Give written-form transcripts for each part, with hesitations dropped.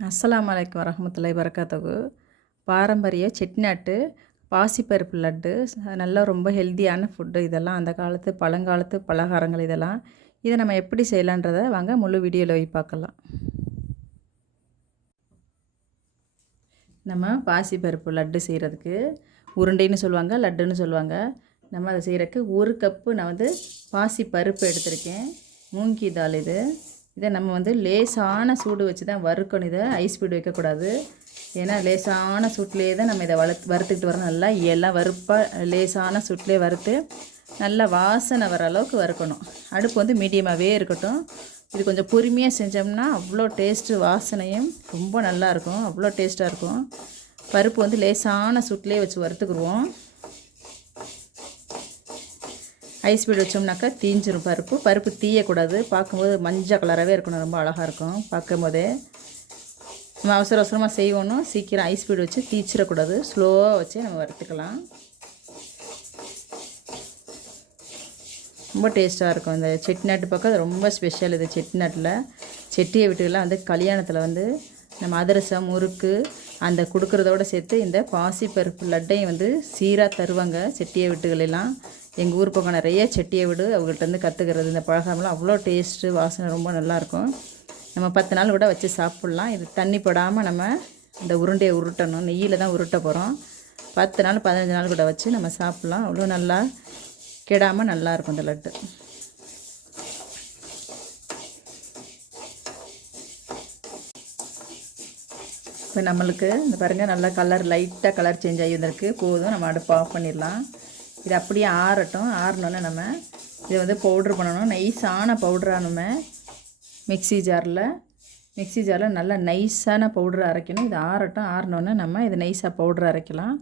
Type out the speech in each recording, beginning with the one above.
அஸ்ஸலாமு அலைக்கும் வரஹ்மத்துல்லாஹி வரகாத்துஹு. பாரம்பரிய செட்டிநாட்டு பாசிப்பருப்பு லட்டு நல்லா ரொம்ப ஹெல்த்தியான ஃபுட்டு. இதெல்லாம் அந்த காலத்து பழங்காலத்து பலகாரங்கள் இதெல்லாம். இதை நம்ம எப்படி செய்யலான்றதை வாங்க முழு வீடியோவில் போய் பார்க்கலாம். நம்ம பாசிப்பருப்பு லட்டு செய்கிறதுக்கு உருண்டைன்னு சொல்லுவாங்க, லட்டுன்னு சொல்லுவாங்க. நம்ம அதை செய்கிறதுக்கு 1 கப்பு நான் பாசிப்பருப்பு எடுத்திருக்கேன். மூங்கி தால் இது. இதை நம்ம லேசான சூடு வச்சு தான் வறுக்கணும். இதை ஐஸ் பீடு வைக்கக்கூடாது. ஏன்னா லேசான சூட்லேயே தான் நம்ம இதை வறுத்துக்கிட்டு வரோம். நல்லா எல்லாம் வறுப்பாக லேசான சூட்லேயே வறுத்து நல்லா வாசனை வர அளவுக்கு வறுக்கணும். அடுப்பு மீடியமாகவே இருக்கட்டும். இது கொஞ்சம் பொறுமையாக செஞ்சோம்னா அவ்வளோ டேஸ்ட்டு, வாசனையும் ரொம்ப நல்லாயிருக்கும். அவ்வளோ டேஸ்ட்டாக இருக்கும். பருப்பு லேசான சூட்லேயே வச்சு வறுத்துக்குருவோம். ஐஸ் பீடு வச்சோம்னாக்கா தீஞ்சிரும் பருப்பு தீயக்கூடாது. பார்க்கும்போது மஞ்சள் கலராகவே இருக்கணும். ரொம்ப அழகாக இருக்கும் பார்க்கும் போதே. நம்ம அவசரமாக செய்வோணும். சீக்கிரம் ஐஸ் பீடு வச்சு தீச்சிடக்கூடாது. ஸ்லோவாக வச்சு நம்ம வறுத்துக்கலாம். ரொம்ப டேஸ்ட்டாக இருக்கும். இந்த செட்டிநாட்டு பக்கம் அது ரொம்ப ஸ்பெஷல். இது செட்டிநாட்டில் செட்டியை வீட்டுக்கெல்லாம் கல்யாணத்தில் நம்ம அதிரசம் முறுக்கு அந்த கொடுக்குறதோடு சேர்த்து இந்த பாசிப்பருப்பு லட்டையும் சீராக தருவாங்க செட்டியை வீட்டுகளெல்லாம். எங்கள் ஊர் பக்கம் நிறைய செட்டியை வீடு அவங்கள்ட்ட கற்றுக்கிறது. இந்த பழகாமெல்லாம் அவ்வளோ டேஸ்ட்டு, வாசனை ரொம்ப நல்லாயிருக்கும். நம்ம 10 நாள் கூட வச்சு சாப்பிட்லாம். இது தண்ணி போடாமல் நம்ம இந்த உருண்டையை உருட்டணும். நெய்யில் தான் உருட்ட போகிறோம். 10 நாள் 15 நாள் கூட வச்சு நம்ம சாப்பிட்லாம். அவ்வளோ நல்லா கெடாமல் நல்லாயிருக்கும் இந்த லட்டு. இப்போ நம்மளுக்கு இந்த பாருங்கள், நல்லா கலர் லைட்டாக கலர் சேஞ்ச் ஆகி வந்திருக்கு. போதும், நம்ம அடுப்பு ஆஃப் பண்ணிடலாம். இது அப்படியே ஆறட்டும். ஆறினோன்னே நம்ம இதை பவுட்ரு பண்ணணும். நைஸான பவுட்ராக நம்ம மிக்ஸி ஜாரில் நல்லா நைஸான பவுட்ரு அரைக்கணும். இது ஆறட்டும். ஆறினோன்னே நம்ம இது நைஸாக பவுட்ரு அரைக்கலாம்.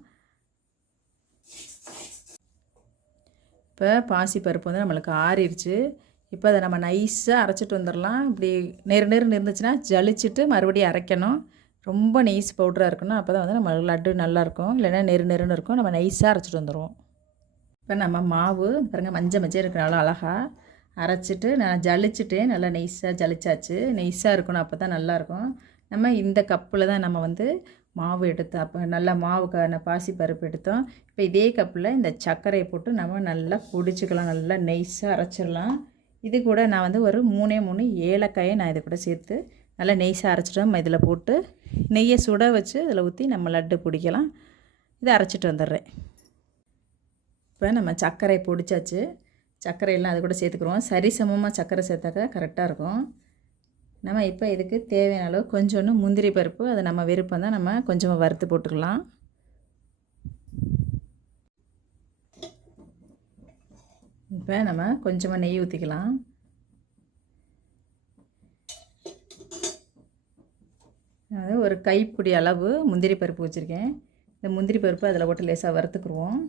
இப்போ பாசிப்பருப்பு நம்மளுக்கு ஆறிடுச்சு. இப்போ அதை நம்ம நைஸாக அரைச்சிட்டு வந்துடலாம். இப்படி நெருன்னு இருந்துச்சுன்னா ஜலிச்சுட்டு மறுபடியும் அரைக்கணும். ரொம்ப நைஸ் பவுடராக இருக்கணும். அப்போ தான் நம்ம லட்டு நல்லாயிருக்கும். இல்லைன்னா நெருன்னு இருக்கும். நம்ம நைஸாக அரைச்சிட்டு வந்துடுவோம். இப்போ நம்ம மாவு பாருங்கள், மஞ்சள் இருக்கிறனால அழகாக அரைச்சிட்டு நான் ஜலிச்சுட்டேன். நல்லா நைஸாக ஜலிச்சாச்சு. நைஸாக இருக்கணும். அப்போ தான் நல்லாயிருக்கும். நம்ம இந்த கப்பில் தான் நம்ம மாவு எடுத்தோம். அப்போ நல்லா மாவுக்கான பாசிப்பருப்பு எடுத்தோம். இப்போ இதே கப்பில் இந்த சர்க்கரையை போட்டு நம்ம நல்லா பிடிச்சிக்கலாம். நல்லா நைஸாக அரைச்சிடலாம். இது கூட நான் ஒரு 3 ஏலக்காயை நான் இது கூட சேர்த்து நல்லா நெய்ஸாக அரைச்சிட்டு நம்ம இதில் போட்டு நெய்யை சுட வச்சு அதில் ஊற்றி நம்ம லட்டு பிடிக்கலாம். இதை அரைச்சிட்டு வந்துடுறேன். இப்போ நம்ம சர்க்கரை பொடிச்சாச்சு. சர்க்கரையெல்லாம் அது கூட சேர்த்துக்குறோம். சரிசமமாக சர்க்கரை சேர்த்தாக்கா கரெக்டாக இருக்கும். நம்ம இப்போ இதுக்கு தேவையான அளவு கொஞ்சோண்டு முந்திரி பருப்பு, அதை நம்ம விருப்பம் தான், நம்ம கொஞ்சமாக வறுத்து போட்டுக்கலாம். இப்போ நம்ம கொஞ்சமாக நெய் ஊற்றிக்கலாம். அது ஒரு கைப்பிடி அளவு முந்திரி பருப்பு வச்சுருக்கேன். இந்த முந்திரி பருப்பு அதில் போட்டு லேசாக வறுத்துக்குருவோம்.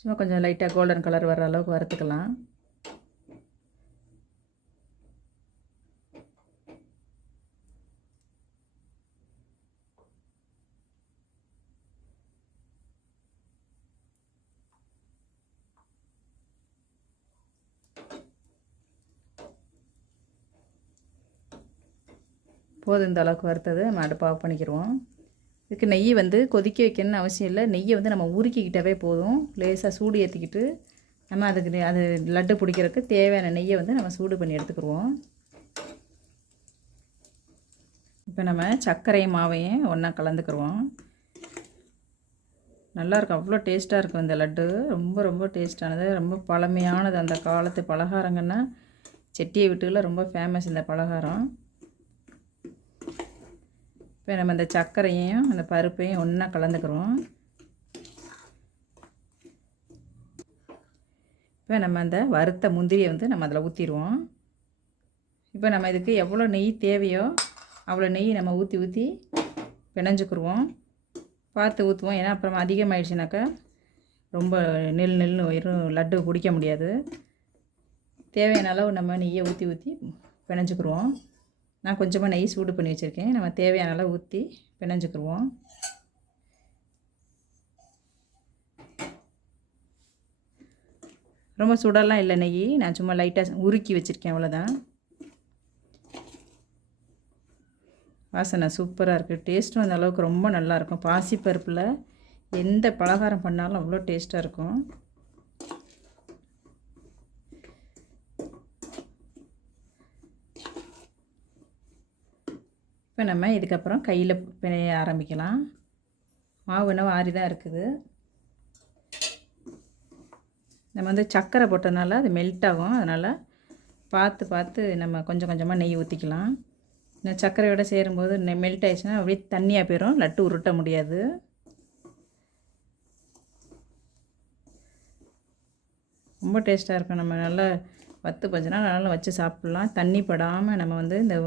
சும்மா கொஞ்சம் லைட்டாக கோல்டன் கலர் வர அளவுக்கு வறுத்துக்கலாம். போதும், இந்த அளவுக்கு வறுத்தது நம்ம அடுப்பு ஆஃப் பண்ணிக்கிடுவோம். இதுக்கு நெய் கொதிக்க வைக்கணும்னு அவசியம் இல்லை. நெய்யை நம்ம உருக்கிக்கிட்டாவே போதும். லேசாக சூடு ஏற்றிக்கிட்டு நம்ம அதுக்கு அது லட்டு பிடிக்கிறதுக்கு தேவையான நெய்யை நம்ம சூடு பண்ணி எடுத்துக்கிடுவோம். இப்போ நம்ம சர்க்கரையும் மாவையும் ஒன்றா கலந்துக்கிடுவோம். நல்லாயிருக்கும். அவ்வளோ டேஸ்ட்டாக இருக்கும் இந்த லட்டு. ரொம்ப ரொம்ப டேஸ்ட்டானது, ரொம்ப பழமையானது. அந்த காலத்து பலகாரங்கன்னா செட்டியை வீட்டுகளில் ரொம்ப ஃபேமஸ் இந்த பலகாரம். இப்போ நம்ம இந்த சர்க்கரையையும் அந்த பருப்பையும் ஒன்றா கலந்துக்கிறோம். இப்போ நம்ம அந்த வறுத்த முந்திரியை நம்ம அதில் ஊற்றிடுவோம். இப்போ நம்ம இதுக்கு எவ்வளோ நெய் தேவையோ அவ்வளோ நெய் நம்ம ஊற்றி பிணைஞ்சுக்குருவோம். பார்த்து ஊற்றுவோம். ஏன்னா அப்புறம் அதிகமாகிடுச்சுனாக்கா ரொம்ப நெல்லுன்னு வயிறும் லட்டு பிடிக்க முடியாது. தேவையான அளவு நம்ம நெய்யை ஊற்றி பிணைஞ்சுக்குருவோம். நான் கொஞ்சமாக நெய் சூடு பண்ணி வச்சுருக்கேன். நம்ம தேவையான அளவு ஊற்றி பிணைஞ்சுக்குருவோம். ரொம்ப சுடலாம் இல்லை நெய், நான் சும்மா லைட்டாக உருக்கி வச்சுருக்கேன், அவ்வளோதான். வாசனை சூப்பராக இருக்குது. டேஸ்ட்டும் அந்த அளவுக்கு ரொம்ப நல்லாயிருக்கும். பாசிப்பருப்பில் எந்த பலகாரம் பண்ணாலும் அவ்வளோ டேஸ்ட்டாக இருக்கும். இப்போ நம்ம இதுக்கப்புறம் கையில் பிணைய ஆரம்பிக்கலாம். மாவு இன்னும் ஆறி தான் இருக்குது. நம்ம வந்து சர்க்கரை போட்டதுனால அது மெல்ட் ஆகும். அதனால் பார்த்து பார்த்து நம்ம கொஞ்சம் கொஞ்சமாக நெய் ஊற்றிக்கலாம். இந்த சர்க்கரையோடு சேரும்போது மெல்ட் ஆயிடுச்சுன்னா அப்படியே தண்ணியாக போயிடும், லட்டு உருட்ட முடியாது. ரொம்ப டேஸ்ட்டாக இருக்கும். நம்ம நல்லா 10-15 நாள் நல்லா வச்சு சாப்பிட்லாம். தண்ணி படாமல் நம்ம வந்து இந்த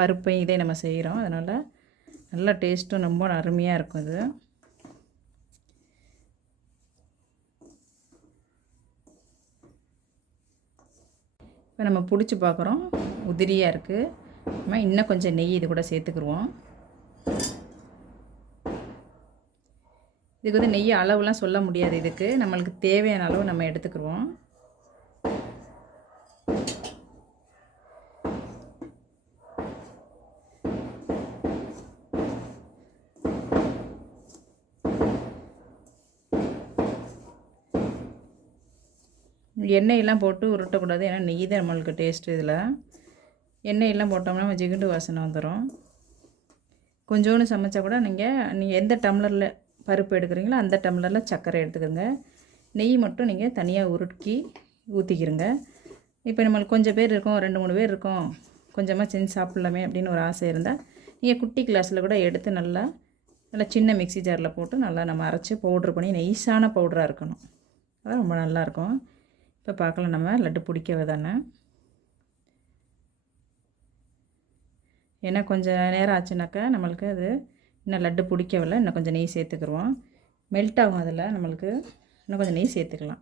பருப்பையும் இதே நம்ம செய்கிறோம். அதனால் நல்லா டேஸ்ட்டும் ரொம்ப அருமையாக இருக்கும் இது. இப்போ நம்ம பிடிச்சி பார்க்குறோம், உதிரியாக இருக்குது. நம்ம இன்னும் கொஞ்சம் நெய் இது கூட சேர்த்துக்குருவோம். இதுக்கு வந்து நெய் அளவுலாம் சொல்ல முடியாது. இதுக்கு நம்மளுக்கு தேவையான அளவு நம்ம எடுத்துக்குருவோம். எண்ணெயெல்லாம் போட்டு உருட்டக்கூடாது, ஏன்னா நெய் தான் நம்மளுக்கு டேஸ்ட்டு. இதில் எண்ணெயெல்லாம் போட்டோம்னா நம்ம ஜிகுண்டு வாசனை வந்துடும். கொஞ்சோண்டு சமைச்சா கூட நீங்கள் எந்த டம்ளரில் பருப்பு எடுக்கிறீங்களோ அந்த டம்ளரில் சர்க்கரை எடுத்துக்கோங்க. நெய் மட்டும் நீங்கள் தனியாக உருக்கி ஊற்றிக்கிறங்க. இப்போ நம்மளுக்கு கொஞ்சம் பேர் இருக்கோம், 2-3 பேர் இருக்கோம், கொஞ்சமாக செஞ்சு சாப்பிட்லாமே அப்படின்னு ஒரு ஆசை இருந்தால் நீங்கள் குட்டி கிளாஸில் கூட எடுத்து நல்லா சின்ன மிக்ஸி ஜாரில் போட்டு நல்லா நம்ம அரைச்சி பவுட்ரு பண்ணி நெய்ஸான பவுடராக இருக்கணும். அதான் ரொம்ப நல்லாயிருக்கும். இப்போ பார்க்கலாம் நம்ம லட்டு பிடிக்கவே தானே. ஏன்னா கொஞ்சம் நேரம் ஆச்சுனாக்கா நம்மளுக்கு அது இன்னும் லட்டு பிடிக்கவில்லை. இன்னும் கொஞ்சம் நெய் சேர்த்துக்குருவோம். மெல்ட் ஆகும் அதில். நம்மளுக்கு இன்னும் கொஞ்சம் நெய் சேர்த்துக்கலாம்.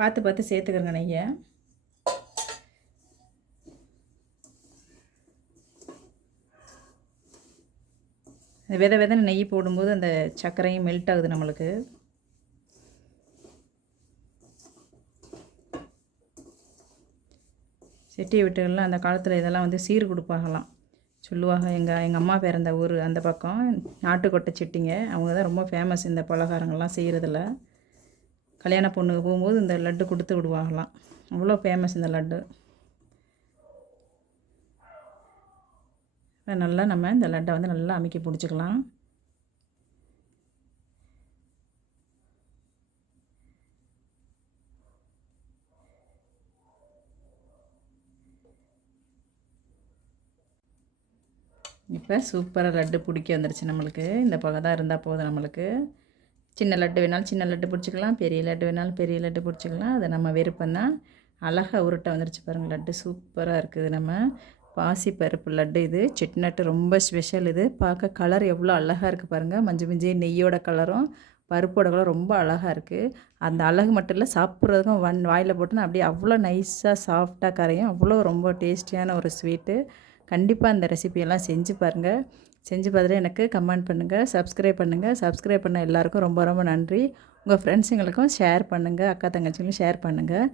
பார்த்து பார்த்து சேர்த்துக்கிறங்க நெய்யை. அந்த விதை நெய் போடும்போது அந்த சர்க்கரையும் மெல்ட் ஆகுது நம்மளுக்கு. செட்டி வீட்டுகள்லாம் அந்த காலத்தில் இதெல்லாம் வந்து சீர் கொடுப்பாகலாம் சொல்லுவாங்க. எங்கள் அம்மா பிறந்த ஊர் அந்த பக்கம் நாட்டுக்கொட்டை செட்டிங்க, அவங்க தான் ரொம்ப ஃபேமஸ் இந்த பலகாரங்கள்லாம் செய்கிறதில்ல. கல்யாண பொண்ணுக்கு போகும்போது இந்த லட்டு கொடுத்து விடுவாங்களாம். அவ்வளோ ஃபேமஸ் இந்த லட்டு. நல்லா நம்ம இந்த லட்டை வந்து நல்லா அமுக்கி பிடிச்சிக்கலாம். இப்போ சூப்பராக லட்டு பிடிக்க வந்துடுச்சு நம்மளுக்கு. இந்த பக்கம் தான் இருந்தால் போதும் நம்மளுக்கு. சின்ன லட்டு வேணாலும் சின்ன லட்டு பிடிச்சிக்கலாம், பெரிய லட்டு வேணாலும் பெரிய லட்டு பிடிச்சிக்கலாம். அது நம்ம விருப்பம்தான். அழகாக உருட்டை வந்துடுச்சு பாருங்கள். லட்டு சூப்பராக இருக்குது. நம்ம பாசிப்பருப்பு லட்டு இது. செட்டிநாட்டு ரொம்ப ஸ்பெஷல் இது. பார்க்க கலர் எவ்வளோ அழகாக இருக்குது பாருங்கள். மஞ்சள் மஞ்சள் நெய்யோட கலரும் பருப்போட கலரும் ரொம்ப அழகாக இருக்குது. அந்த அழகு மட்டும் இல்லை, சாப்பிட்றதுக்கும் வாயில் போட்டோன்னா அப்படியே அவ்வளோ நைஸாக சாஃப்டாக கரையும். அவ்வளோ ரொம்ப டேஸ்டியான ஒரு ஸ்வீட்டு. கண்டிப்பாக அந்த ரெசிபியெல்லாம் செஞ்சு பாருங்கள். செஞ்சு பார்த்துட்டு எனக்கு கமெண்ட் பண்ணுங்கள், சப்ஸ்கிரைப் பண்ணுங்கள். சப்ஸ்கிரைப் பண்ண எல்லாருக்கும் ரொம்ப ரொம்ப நன்றி. உங்கள் ஃப்ரெண்ட்ஸுங்களுக்கும் ஷேர் பண்ணுங்கள், அக்கா தங்கச்சிங்களும் ஷேர் பண்ணுங்கள்.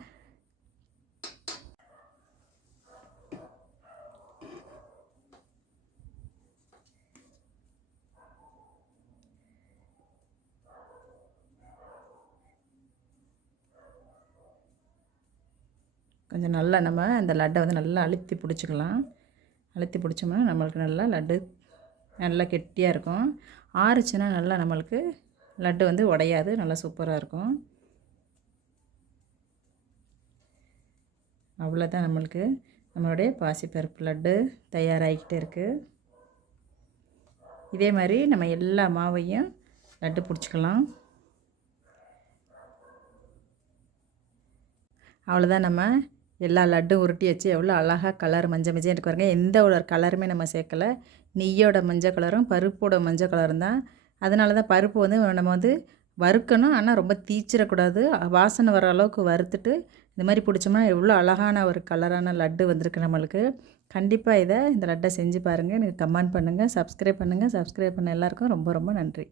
கொஞ்சம் நல்லா நம்ம அந்த லட்டை வந்து நல்லா அழுத்தி பிடிச்சிக்கலாம். அழுத்தி பிடிச்சோம்னா நம்மளுக்கு நல்லா லட்டு நல்லா கெட்டியாக இருக்கும். ஆறுச்சுன்னா நல்லா நம்மளுக்கு லட்டு வந்து உடையாது, நல்லா சூப்பராக இருக்கும். அவ்வளோதான், நம்மளுடைய பாசிப்பருப்பு லட்டு தயாராகிக்கிட்டே இருக்குது. இதே மாதிரி நம்ம எல்லா மாவையும் லட்டு பிடிச்சிக்கலாம். அவ்வளோதான், நம்ம எல்லா லட்டும் உருட்டி வச்சு எவ்வளோ அழகாக கலர் மஞ்சள் மஞ்சள் இருக்கு பாருங்க. எந்த ஒரு கலருமே நம்ம சேர்க்கலை. நெய்யோட மஞ்சள் கலரும் பருப்போட மஞ்சள் கலரும் தான். அதனால தான் பருப்பு வந்து நம்ம வந்து வறுக்கணும், ஆனால் ரொம்ப தீச்சிடக்கூடாது. வாசனை வர அளவுக்கு வறுத்துட்டு இந்த மாதிரி பிடிச்சோம்னா எவ்வளோ அழகான ஒரு கலரான லட்டு வந்திருக்கு நம்மளுக்கு. கண்டிப்பாக இந்த லட்டை செஞ்சு பாருங்கள். எனக்கு கமெண்ட் பண்ணுங்கள், சப்ஸ்கிரைப் பண்ணுங்கள். சப்ஸ்கிரைப் பண்ண எல்லாருக்கும் ரொம்ப ரொம்ப நன்றி.